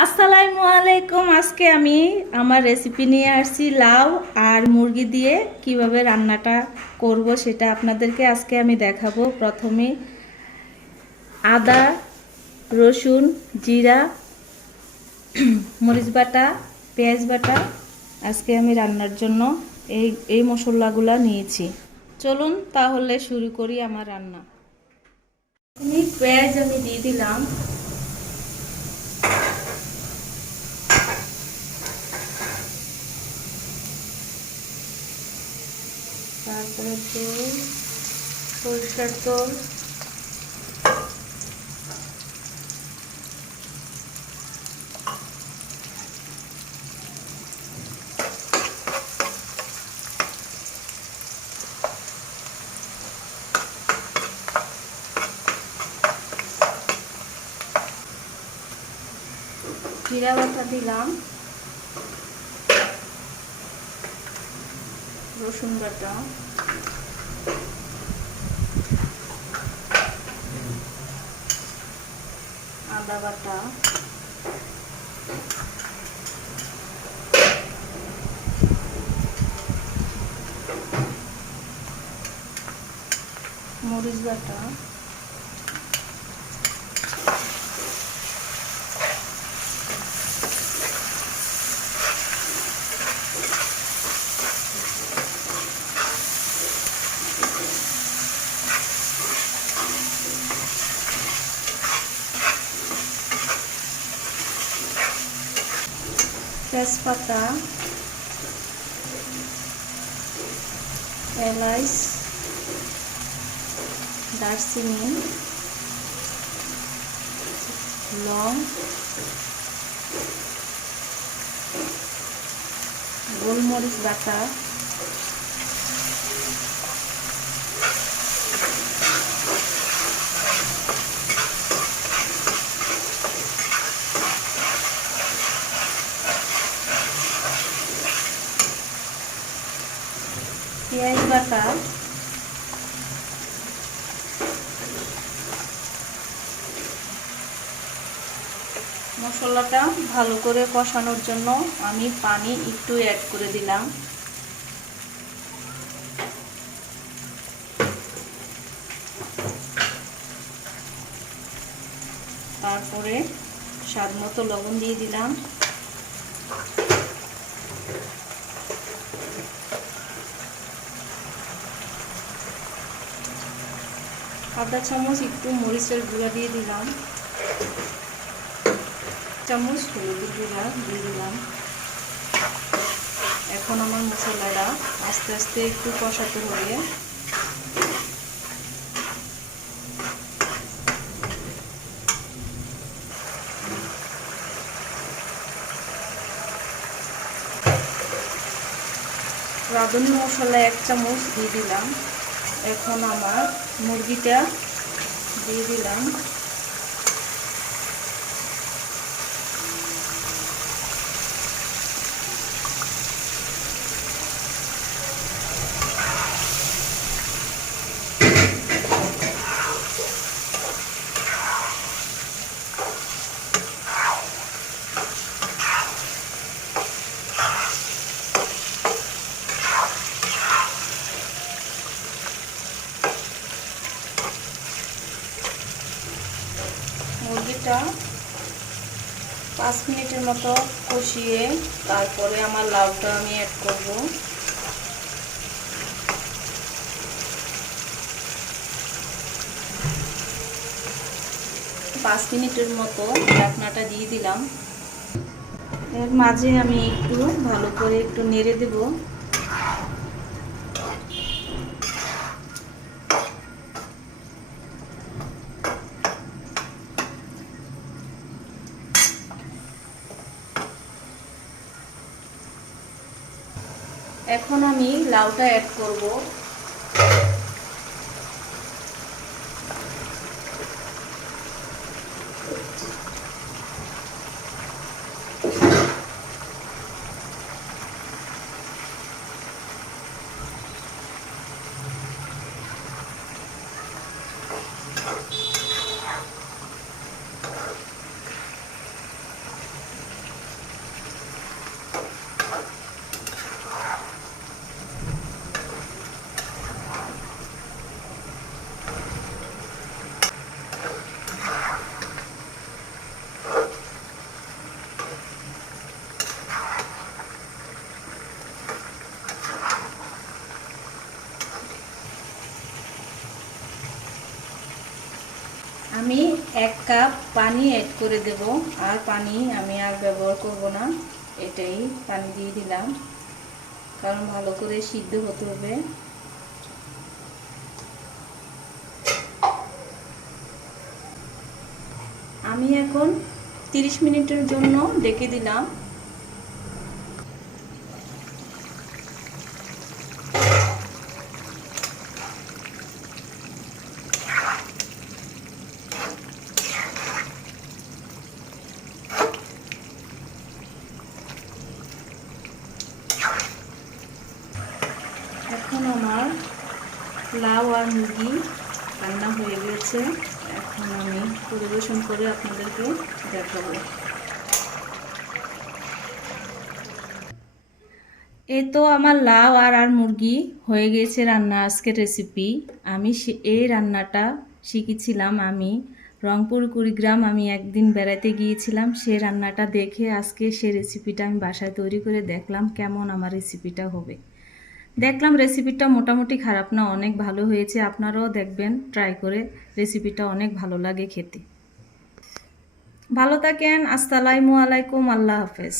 আসসালামু আলাইকুম। আজকে আমি আমার রেসিপি নিয়ে আসছি লাউ আর মুরগি দিয়ে কিভাবে রান্নাটা করব সেটা আপনাদেরকে আজকে আমি দেখাবো। প্রথমে আদা, রসুন, জিরা, মরিচ বাটা, পেঁয়াজ বাটা আজকে আমি রান্নার জন্য এই মশলাগুলো নিয়েছি। চলুন তাহলে শুরু করি আমার রান্না। পেঁয়াজ আমি দিয়ে দিলাম, তারপরে তেল, সরিষার তেল, জিরা বাটা দিলাম, রসুন বাটা, আদা বাটা, মরিচ বাটা, তেজপাতা, এলাচ, দারচিনি, লং, গোলমরিচ বাটা, পেঁয়াজ বাটা, মশলাটা ভালো করে কষানোর জন্য আমি পানি একটু অ্যাড করে দিলাম। তারপরে স্বাদ মতো লবণ দিয়ে দিলাম। আধা চামচ একটু মরিচের গুঁড়া দিয়ে দিলাম, চামচ হলুদের গুঁড়া দিয়ে দিলাম। এখন আমার মশলাটা আস্তে আস্তে একটু কষাতে হবে। রাঁধুনি মশলা 1 চামচ দিয়ে দিলাম। এখন আমার মুরগিটা দিয়ে দিলাম। মুরগিটা 5 মিনিটের মতো কষিয়ে তারপরে আমার লাউটা আমি অ্যাড করব। পাঁচ মিনিটের মতো ঢাকনাটা দিয়ে দিলাম। এর মাঝে আমি একটু ভালো করে একটু নেড়ে দেব। এখন আমি লাউটা অ্যাড করব। 1 কাপ পানি অ্যাড করে দেব। আর পানি আমি আর ব্যবহার করব না, এটাই পানি দিয়ে দিলাম, কারণ ভালো করে সিদ্ধ হতে হবে। আমি এখন 30 মিনিটের জন্য ঢেকে দিলাম। এখন আমার লাউ আর মুরগি রান্না হয়ে গেছে। এখন আমি পরিবেশন করে আপনাদেরকে দেখাবো। এই তো আমার লাউ আর মুরগি হয়ে গেছে রান্না, আজকের রেসিপি। আমি এই রান্নাটা শিখেছিলাম আমি রংপুর কুড়িগ্রাম। আমি একদিন বেড়াতে গিয়েছিলাম, সে রান্নাটা দেখে আজকে সে রেসিপিটা আমি বাসায় তৈরি করে দেখলাম কেমন আমার রেসিপিটা হবে। দেখলাম রেসিপিটা মোটামুটি খারাপ না, অনেক ভালো হয়েছে। আপনারাও দেখবেন, ট্রাই করে, রেসিপিটা অনেক ভালো লাগে খেতে। ভালো থাকেন, আসসালামু আলাইকুম, আল্লাহ হাফেজ।